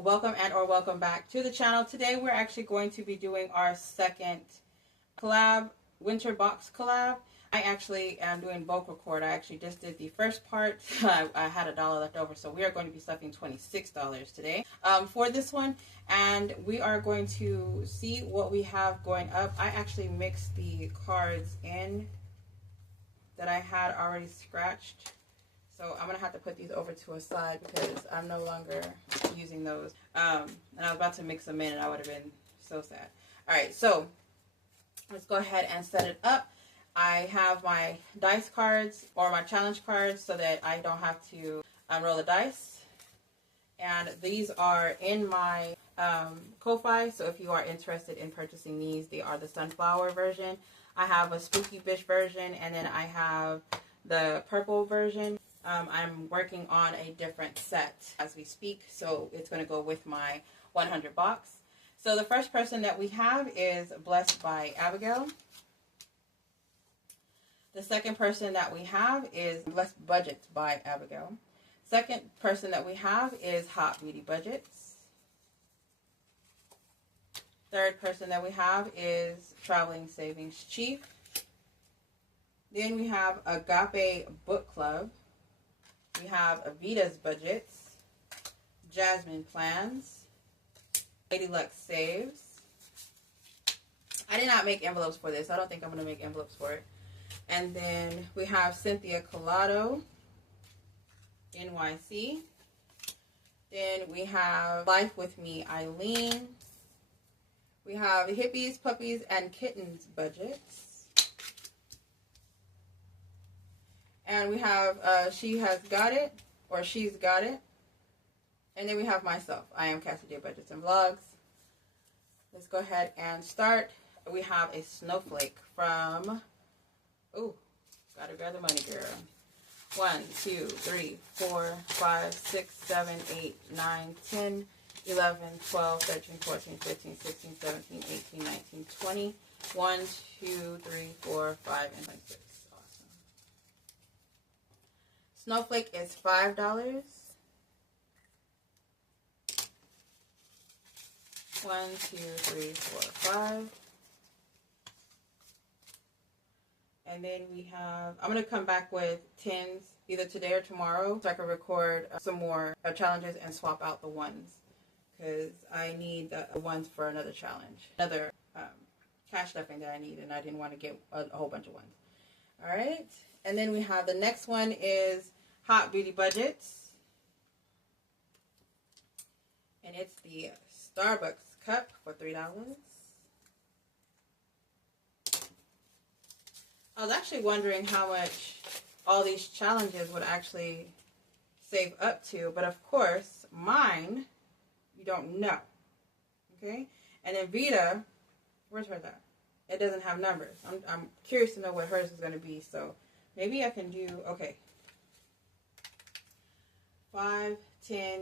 welcome and or welcome back to the channel. Today we're actually going to be doing our second collab, winter box collab. I actually am doing bulk record. I actually just did the first part. I had $1 left over, so we are going to be stuffing $26 today for this one, and we are going to see what we have going up. I actually mixed the cards in that I had already scratched. So I'm going to have to put these over to a side because I'm no longer using those. And I was about to mix them in and I would have been so sad. Alright, so let's go ahead and set it up. I have my dice cards or my challenge cards so that I don't have to roll the dice. And these are in my Ko-Fi, so if you are interested in purchasing these, they are the sunflower version. I have a spooky fish version, and then I have the purple version. I'm working on a different set as we speak, so it's going to go with my 100 box. So the first person that we have is Blessed by Abigail. The second person that we have is Blessed Budget by Abigail. Second person that we have is Hot Beauty Budgets. Third person that we have is Traveling Savings Chief. Then we have Agape Book Club. We have Avita's Budgets, Jasmine Plans, Lady Luck Saves. I did not make envelopes for this. I don't think I'm going to make envelopes for it. And then we have Cynthia Collado, NYC. Then we have Life with Me, Eileen. We have Hippies, Puppies, and Kittens Budgets. And we have She Has Got It, or She's Got It. And then we have myself. I am Cassie J, Budgets and Vlogs. Let's go ahead and start. We have a snowflake from, ooh, gotta grab the money, girl. 1, 2, 3, 4, 5, 6, 7, 8, 9, 10, 11, 12, 13, 14, 15, 16, 17, 18, 19, 20. 1, 2, 3, 4, 5, and 26. Snowflake is $5. 1, 2, 3, 4, 5. And then we have, I'm going to come back with 10s either today or tomorrow so I can record some more challenges and swap out the ones. Because I need the ones for another challenge. Another cash stuffing that I need, and I didn't want to get a whole bunch of ones. Alright. And then we have the next one is Hot Beauty Budgets. And it's the Starbucks cup for $3. I was actually wondering how much all these challenges would actually save up to. But of course, mine, you don't know. Okay? And then Vita, where's hers at? It doesn't have numbers. I'm curious to know what hers is going to be. So maybe I can do, okay. 5, 10,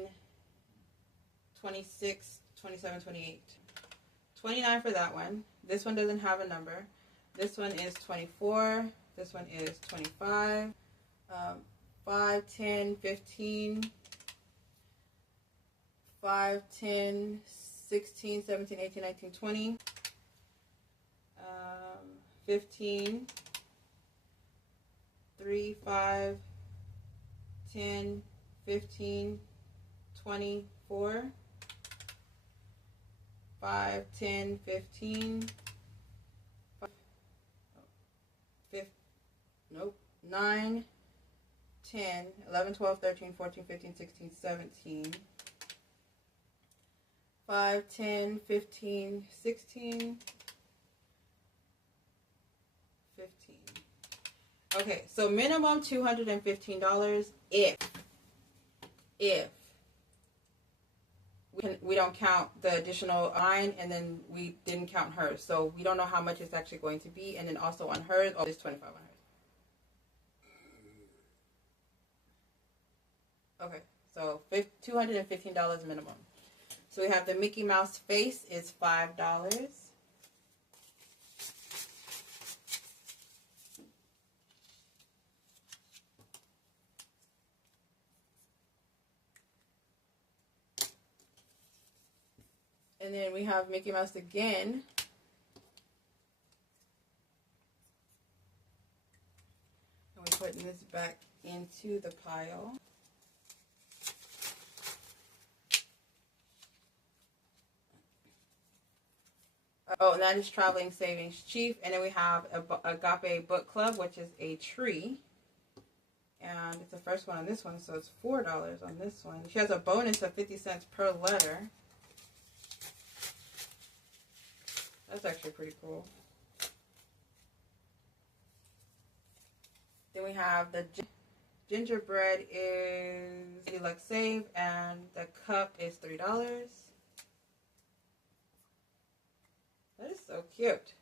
26, 27, 28. 29 for that one. This one doesn't have a number. This one is 24. This one is 25. 5, 10, 15. 5, 10, 16, 17, 18, 19, 20. 15. 3, 5, 10, 15, 24. 5, 10, 15. 9, 10, 11, 12, 13, 14, 15, 16, 17. 5, 10, 15, 16, 15. Okay, so minimum $215 if we don't count the additional line, and then we didn't count hers. So we don't know how much it's actually going to be, and then also on hers, oh, there's 25 on hers. Okay, so $215 minimum. So we have the Mickey Mouse face is $5. And then we have Mickey Mouse again. And we're putting this back into the pile. Oh, and that is Traveling Savings Chief. And then we have Agape Book Club, which is a tree. And it's the first one on this one, so it's $4 on this one. She has a bonus of 50 cents per letter. That's actually pretty cool. Then we have the gingerbread is Deluxe Save, and the cup is $3. That is so cute.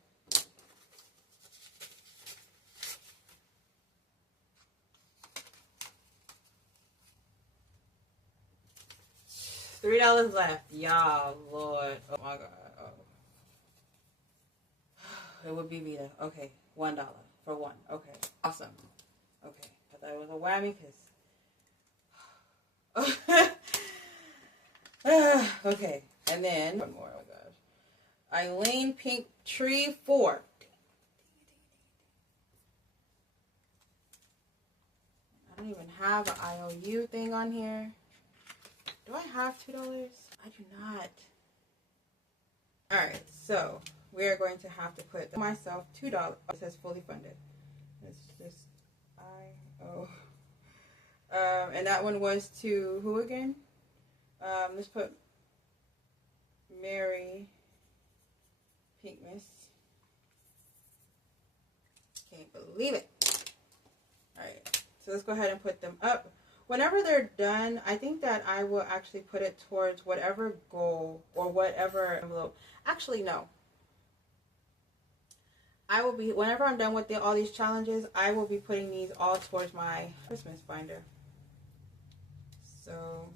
$3 left. Y'all, Lord. Oh my God. Oh. It would be Vita. Okay. $1 for one. Okay. Awesome. Okay. I thought it was a whammy because. Okay. And then one more. Oh my gosh. Eileen Pink Tree 4. I don't even have an IOU thing on here. Do I have $2? I do not. Alright, so we are going to have to put myself $2. It says fully funded. It's just IO. And that one was to who again? Let's put Mary Pinkmas. Can't believe it. Alright, so let's go ahead and put them up. Whenever they're done, I think that I will actually put it towards whatever goal or whatever envelope. Actually, no. I will be, whenever I'm done with all these challenges, I will be putting these all towards my Christmas binder. So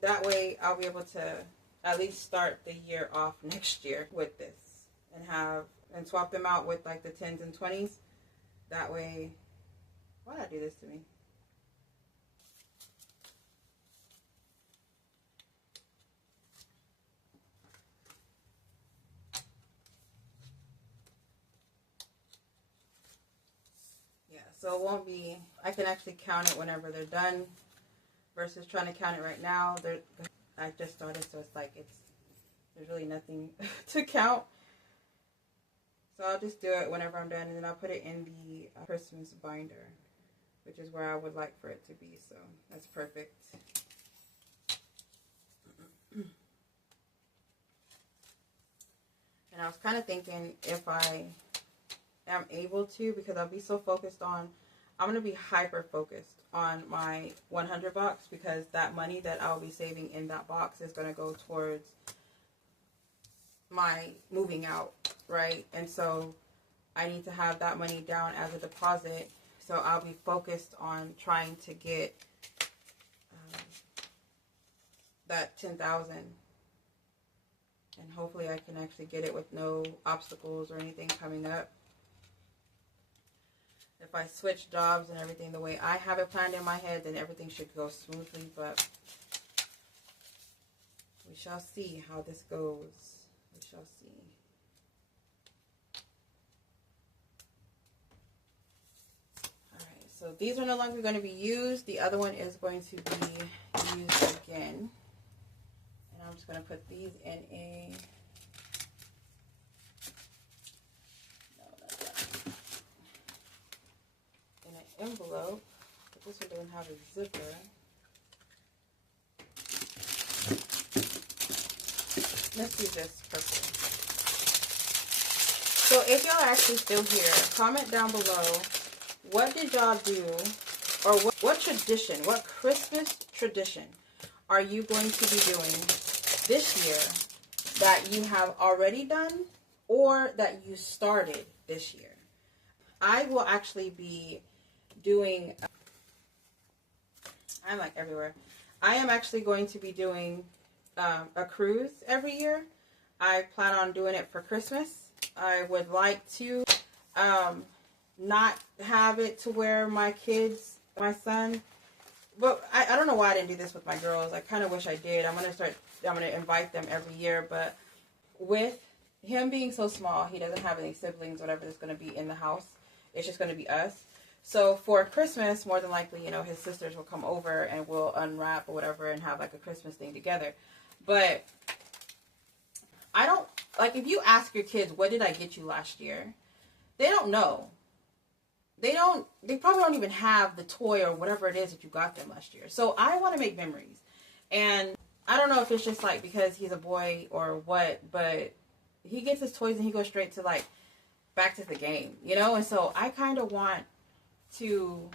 that way I'll be able to at least start the year off next year with this and swap them out with like the 10s and 20s. That way. Why'd I do this to me? Yeah, so it won't be, I can actually count it whenever they're done versus trying to count it right now. I just started, so it's like there's really nothing to count. So I'll just do it whenever I'm done, and then I'll put it in the Christmas binder, which is where I would like for it to be. So that's perfect. And I was kind of thinking if I am able to, because I'll be so focused on, I'm going to be hyper focused on my 100 box, because that money that I'll be saving in that box is going to go towards my moving out, right? And so I need to have that money down as a deposit. So I'll be focused on trying to get that 10,000, and hopefully I can actually get it with no obstacles or anything coming up. If I switch jobs and everything the way I have it planned in my head, then everything should go smoothly, but we shall see how this goes. We shall see. So these are no longer going to be used. The other one is going to be used again. And I'm just going to put these in a... No, not that. In an envelope. But this one doesn't have a zipper. Let's use this purple. So if y'all are actually still here, comment down below. What did y'all do, or what tradition, what Christmas tradition are you going to be doing this year that you have already done or that you started this year? I will actually be doing, I'm like everywhere. I am actually going to be doing a cruise every year. I plan on doing it for Christmas. I would like to not have it to where my son but I don't know why I didn't do this with my girls. I kind of wish I did. I'm gonna invite them every year, but with him being so small, he doesn't have any siblings, whatever, that's going to be in the house. It's just going to be us. So for Christmas, more than likely, you know, his sisters will come over and we'll unwrap or whatever and have like a Christmas thing together. But I don't, like, if you ask your kids, what did I get you last year? They don't know. They probably don't even have the toy or whatever it is that you got them last year. So I want to make memories. And I don't know if it's just like because he's a boy or what, but he gets his toys and he goes straight to like back to the game, you know? And so I kind of want to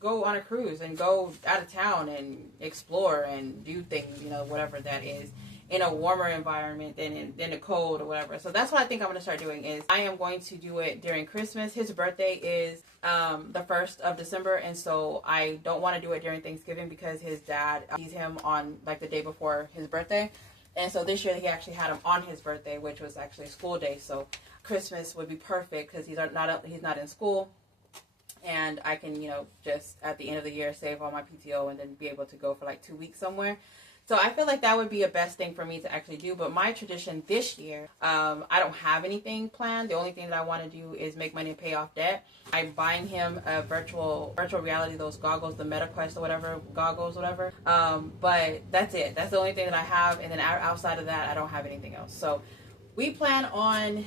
go on a cruise and go out of town and explore and do things, you know, whatever that is, in a warmer environment than a cold or whatever. So that's what I think I'm going to start doing is I am going to do it during Christmas. His birthday is the 1st of December, and so I don't want to do it during Thanksgiving because his dad sees him on like the day before his birthday. And so this year he actually had him on his birthday, which was actually school day. So Christmas would be perfect because he's not in school, and I can, you know, just at the end of the year save all my PTO and then be able to go for like 2 weeks somewhere. So I feel like that would be a best thing for me to actually do. But my tradition this year, I don't have anything planned. The only thing that I want to do is make money and pay off debt. I'm buying him a virtual reality, those goggles, the MetaQuest or whatever, goggles, whatever. But that's it. That's the only thing that I have. And then outside of that, I don't have anything else. So we plan on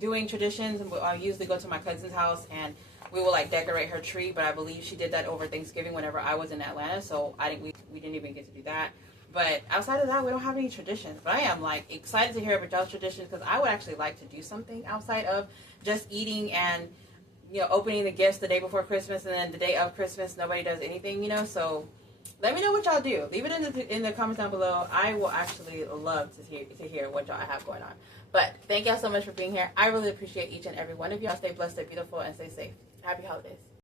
doing traditions. I usually go to my cousin's house and we will like decorate her tree. But I believe she did that over Thanksgiving whenever I was in Atlanta. So we didn't even get to do that. But outside of that, we don't have any traditions. But I am like excited to hear about y'all's traditions because I would actually like to do something outside of just eating and, you know, opening the gifts the day before Christmas and then the day of Christmas nobody does anything, you know. So let me know what y'all do. Leave it in the comments down below. I will actually love to hear what y'all have going on. But thank y'all so much for being here. I really appreciate each and every one of y'all. Stay blessed, stay beautiful, and stay safe. Happy holidays.